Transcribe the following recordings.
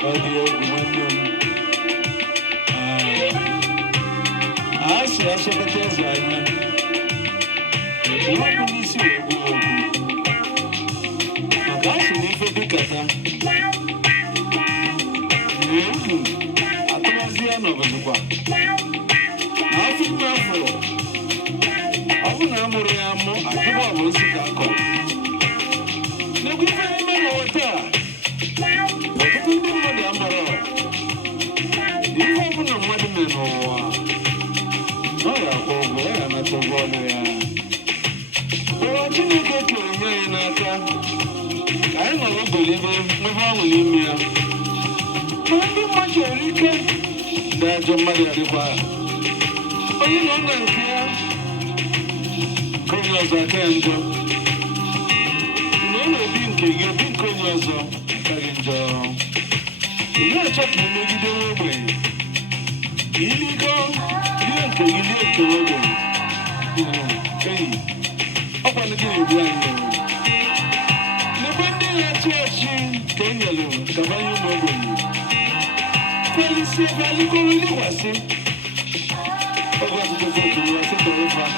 Audio, I see, I saw the test right now. What do you see? That's an info because I know the one. I think I will not more. I give up once you can call. No good for any man over there. But I don't know the Amaro. You open a money man or no, I'm not a one. Well, I didn't get to a million. I don't believe it. My mom will leave me. I don't want you. That's your mother. Oh, you know, I'm here. Come as I can do. No, you've been calling yourself. You're talking to me the way. Illegal, you're up on the game, blind. Nobody at church, Kenya, Cavallo Mobile. Police, Valley, really was it. Oh, what's the photo? I said, over.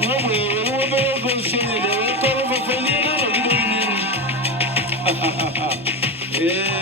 No way, we're going to say that they're all over Feliana. Yeah.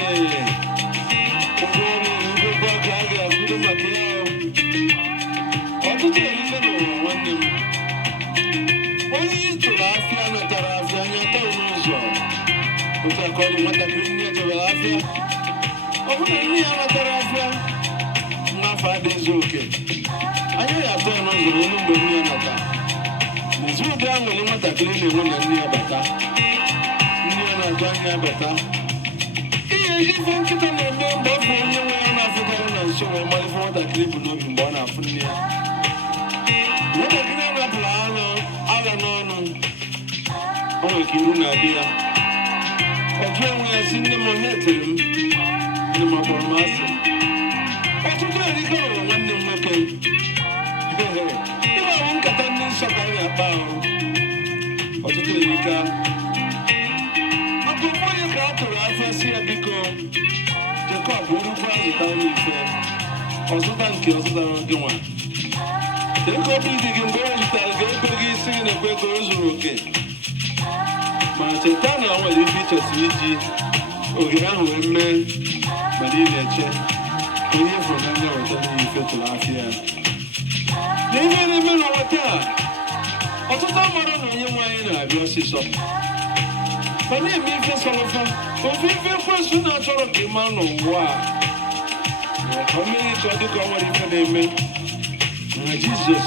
Jesus,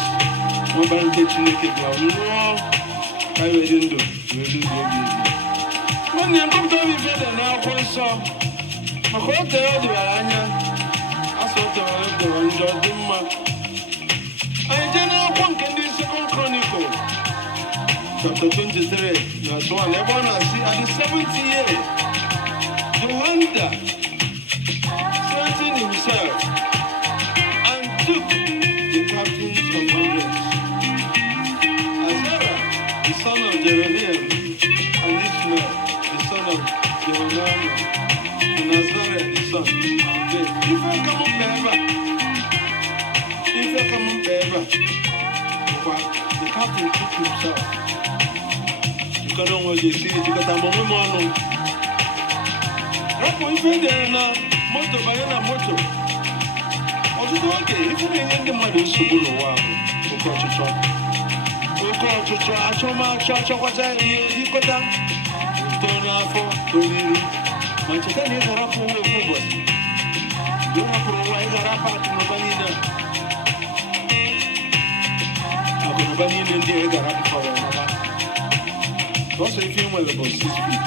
one band kitchen naked now. I didn't do. When you come to me better now, one song. I called the other Anya. I saw the one Jodima. I didn't know one can do second chronicle. Chapter 23. That's one. Everyone I see at the 70th year. Johanna strengthened himself and took the captains of hundreds. Azara, the son of Jeremiah, and Ishmael, the son of Jeremiah, and Azariah, the son. If I come up ever, the captain took himself. You can't know what you see, you got a moment. If you're there now, motor, banana motor. Also, okay, if you're in the money, it's a good one. I told my church, was I here? Don't have for the my chicken is a rap for us. You have to write a rap at Nobanina. I'm going to ban in the rap for another. Also, if you will about 6 feet.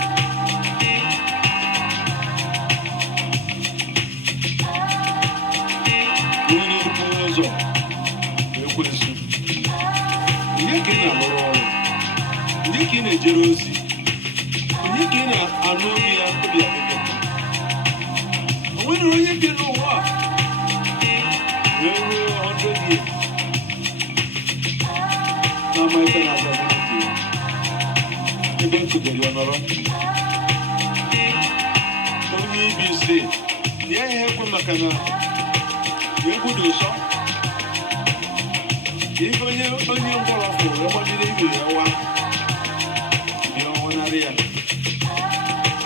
Jerusi. When you get a Anomia, when you get no walk, we were 100 years. Now, my son has a kụziri ya nọrọ onye IBC ya ihe ekwe maka na egwu dị ụsọ ife onye mkpọrọ fụrụ ịgbanyere ibe ya wa dị ọnwụnarị ya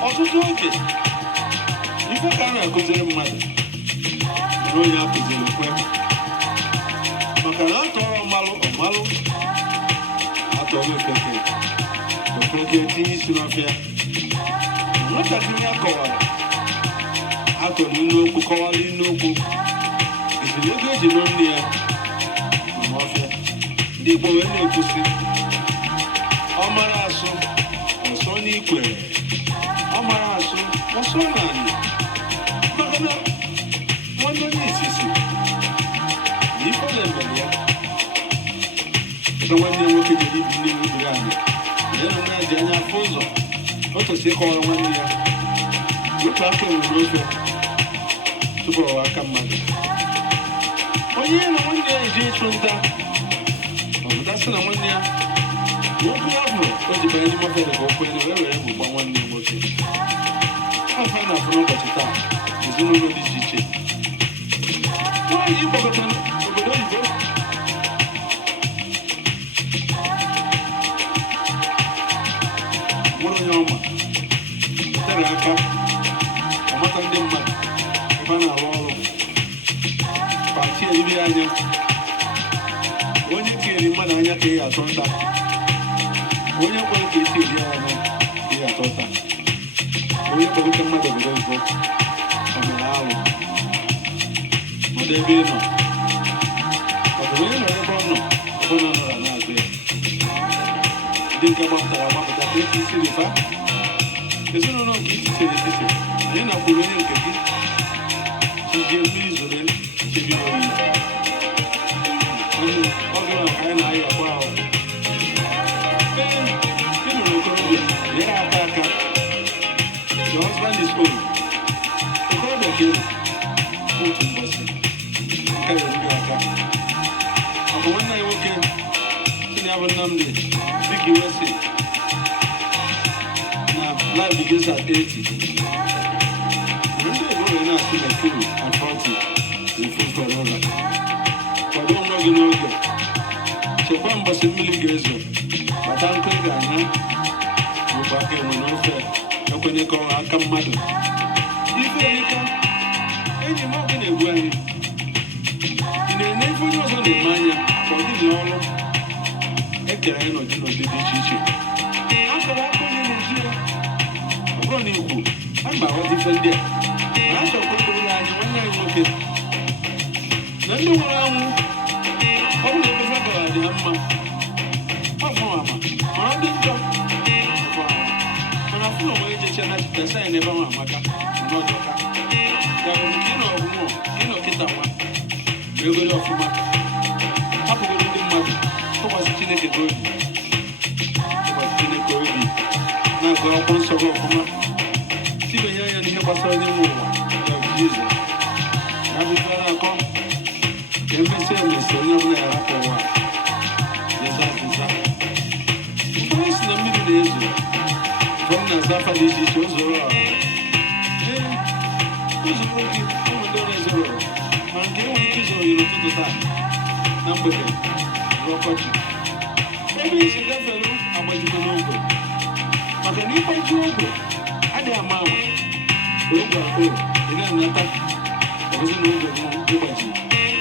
ọtụtụ oge ife ka a na-akụziri mmadụ na onye akụziri kwe maka na atọrọ ọmalụ atọrọ ofeke etinye isi n'ọfịa nwatakịrị ya kọwara atọrọ nnukwu kọwara nnukwu esiri ego eji nọ nne ya n'ọfịa ndị Igbo wee na-ekwusi ọ mara asụ ọsọ n'ikwere ọ mara asụ ọsọ n'ala maka na nwanne onye isisi na ife na-emere ya ebe nwanne nwoke jere ibi nne wubiri anyị na ya na ji anya afọ ụzọ otosi ịkọwara nwanne ya otu aka enwe n'ofe tupu ọwa aka mmadụ onye ya na nwanne ya eji ịchụ nta ọbụtasị na nwanne ya nwoke ya bụ o ji banye n'ime ofe ka o kwere wee were gbụgba nwanne ya nwoke afọ a na-afụ n'ụbọchị taa ezinụlọ dị iche iche nwaanyị ịgbakọta obodo oyibo nwere onye ọma tere aka ọmata ndị mmadụ ebe a na-arụ ọrụ pati eribe ya anya onye kere mmadụ anya ka ị atọ nta onye kwere ka esi eri ya anya ka ị atọ nta onye kpọrịta mmadụ obodo oyibo ọ mere alụ nọdụ ebe ị nọ ọdụrụ onye nọrọ ebe ọ nọ ebe ọ nọrọ na-azụ ya ndị nke gbapụtara agbapụta ka esi isi rifa ezinụlọ nke itisere etiti anyị nakwuru onye nke gị chijie mmiri zoro chebi oyi ọ gụrụ ka anyị na-ayị akwa ahụ ị nụrụ okorobịa nyere aka the husband is old okorobịa ka elu otu mbọsị nke ya aka ọ bụ nwanne ya nwoke si ya bụ Nnamdi Big USA na life begins at 80 ndị Igbo wee na-asị na kuru at 40 is full forever kwado nwa gị n'oge chekwa mbọsị mmiri ga-ezo kpata nkụ ị ga-anya bụkwa aka enwe n'ofe ekwenye ka ọha aka mmadụ ife erika enyi m ọgụ na-egbu anyị ị na-ene ife onye ọzọ na-eme anya ka ọ dị n'ọrụ ekere anyị n'ụdị dị iche iche akara aka onye na-eji ya ọ bụrụ na ikwu a ma aghọta ife ndị a ma a chọkwara ụlọ anyị nwanne anyị nwoke na ndị nwere anwụ ọ bụrụ na ebeza gara dị ha mma ọ bụ ama mara ndị njọ mana afụ na onwe ejeche na chitesa ya n'ebe nwa amaka mana ọjọka gara nke ị nọ ọgwụgwọ ị nọ kịta nwa ma egoro ọfụma hapụgoro ndị mmadụ tụkwasị Chineke gị obi na-agụ akwụkwọ nsọ gị ọfụma tibenye anya n'ihe gbasara onye nwe ụwa ya bụ Jizọs ya bụkwa na-akọ ka emesịa emesi onye ọbụla ya rapụ ụwa zeza ụfọdụ si na mmiri na-ezo ụfọdụ na-aza afa dị iche iche ụzọrọ ọha ụzọrọ gị ụmụ ndị ọrụ ezoro mana nke enwere ike izoro gị n'ụtụtụ taa na mgbede n'ọkọchị ebe isi gafere agbajikọ n'ogwe maka na ịkpọchi ogwe adịghị ama ama ogwe akpụrụ ị na-enata ọbụzi na ogwe ịgbaji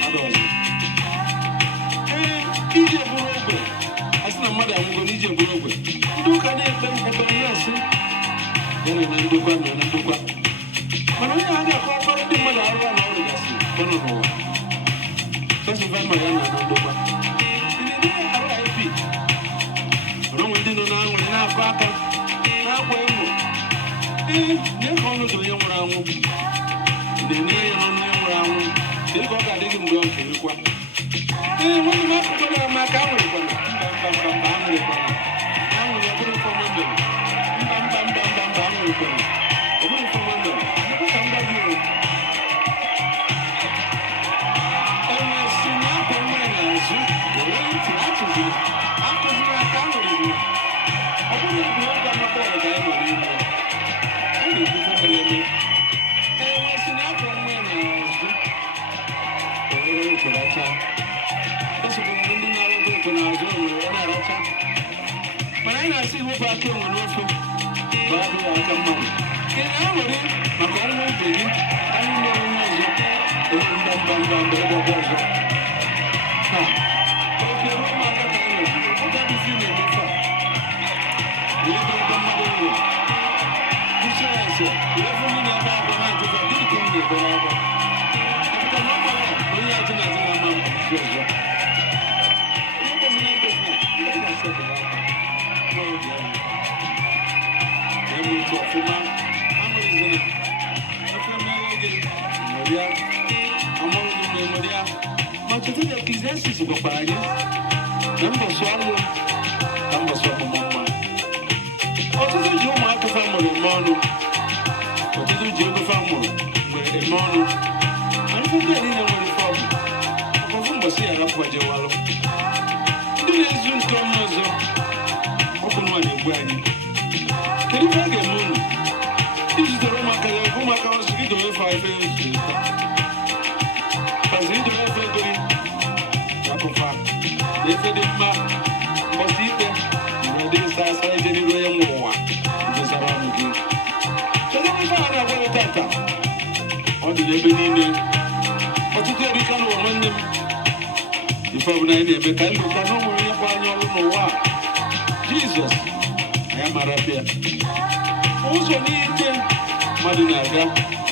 ada ọzọ iji eburu ogwe a sị na mmadụ anwụgo na iji eburu ogwe ndị ụka na-ekpe ekpere na-asị ya na ndokwa na ndokwa mana onye a ga-akọ ọkpara ndị mmadụ arụ na ọrụ gasị ọ nọ n'ụwa sọsịva ma ya na ndokwa RIP onwe ndị nọ na-anwụrị na-akọ aka na-akwa emo nye ka ọnụ dị onye nwụrụ anwụ na-enye ya n'ọnụ onye nwụrụ anwụ dị ka ọ ga-adị gị mgbe ọ kerikwa nwanne m akụkọ gara m aka anwụrịkwana mba anwụrịkwana anwụrị ọ bụrụ fọmandel mba anwụrịkwana ọ bụrụ fọmandel ka mba gị enwesi na akwa nwere n'azụ were ntị atụziri akụziri aka anwụrịrị ọ bụrụ na egwu oge amaka anyị na-asị iwepụ aka enwe n'ofe bụ adịghị aka mmadụ ị na-aṅụrị maka ọnwụ ibe gị anyị mere onye ọzọ ewu ndamba ebe ọzọ okere ụmụaka ka anyị nọziri oge abụzi na-emefe a wee ebe mmadụ nwere isi ya ese wee fụ ndị na-ebe akwa ha ajụta gịnị ka m na-ebe n'akwa ọpụta na ọgbara onye atụ na-atụ na ama mkpuchi ọzọ ọfụma amụrụzina efemegị ya amụrụzụ na-enwere ya ma cheta na Ecclesiastes gwakwara anyị na mbọsị ọnwụ ka mbọsị ọmụmụ mma ọtụtụ ji ụmụaka fa mụrụ eme ọnụ ọtụtụ ji ego fa mụrụ mgbe eme ọnụ mana ndị niile nwere fọbụ ọkọfụ mbọsị ya rapụjewalụ ndị na-ezu nke onye ọzọ ọkụ nwa na-egbu anyị kedu ihe a ga-eme unu iji zere ụmụaka ya ego ụmụaka ọsọ gị dowe efe ife nzụta kazi idowe efe egori akụfa na efe dị mma mgbọsi ikpe mgbe dị nsa asa ije n'iru onye nwe ụwa dozara ọnụ gị kedu ife a na-agwara tata ọ dị n'ebe niile ọtụtụ erika n'ụwa nwanne m ife ọbụla anyị na-eme ka anyị lụta na o nwere onye kwa anya ọrụ n'ụwa Jizọs ya mara bịa ụzọ niile mmadụ na-aga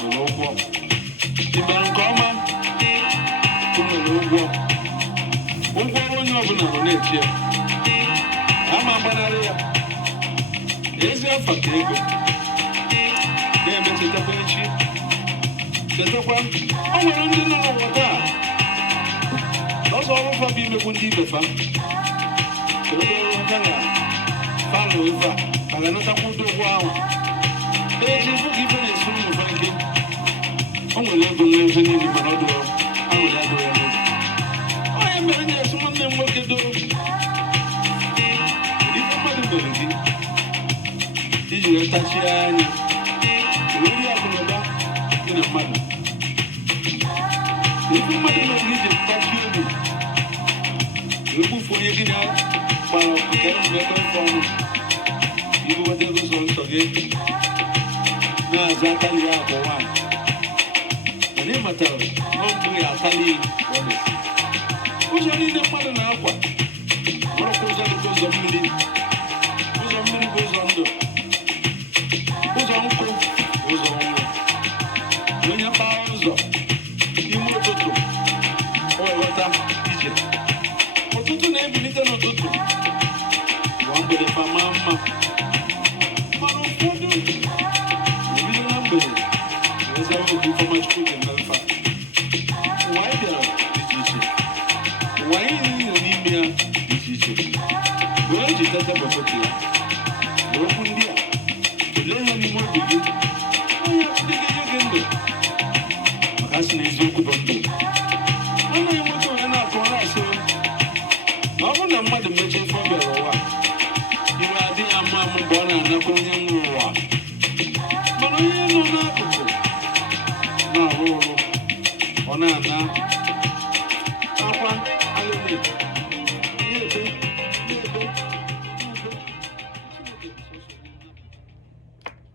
nwere ụgwọ imere nke ọma nwere ụgwọ onye ọbụla nọ na-eche ama gbanarị ya ezi afa ka ego ga-eme chetakwa echi chetakwa o nwere ndị nọ n'ụwa taa ọzọ ọrụ fa bụ imegbu ndị ibe fa palụ ife a ma ga-anatakwa ụdị ụgwọ ahụ eji bụ gị ife na-esi ụmụ fe gị o nwere ego nwa efe niile mana ọ dụrụ ahụ ya dụrụ ya n'oge onye mere nye esi nwanne m nwoke doo ife mmadụ mere gị iji wee tachie anya weri akụnụba dị na mmadụ ife mmadụ mere gị iji tachie obi wee gbufu onye gị na gbara nke ebe ọnụ ibu weta ego ụzọ nsọ gị na-aza atali ya abụọ nwaanyị mana ị matara na ọ bụghị atali ụzọ niile mmadụ na-akwa mụrụkwa ụzọ dịka ụzọ mmiri bụ ụzọ ndụ ụzọ nkụ bụ ụzọ ọnwụ onye kpaa ụzọ ime ụtụtụ o weweta ije ụtụtụ na-ebilite n'ụtụtụ bụ mgbede fa maa mma mana ụfọdụ ebido na mgbede wezara obi ifeọmachukwu ga-emefa ụwa anyị bịara dị iche iche ụwa anyị nọ n'ime ya dị iche iche were ji teta ụtụtụ ya were okwu ndị a tụlee ha n'ime obi gị onye ndị ga-enye gị ndụ maka a sị na eziokwu bụ ndụ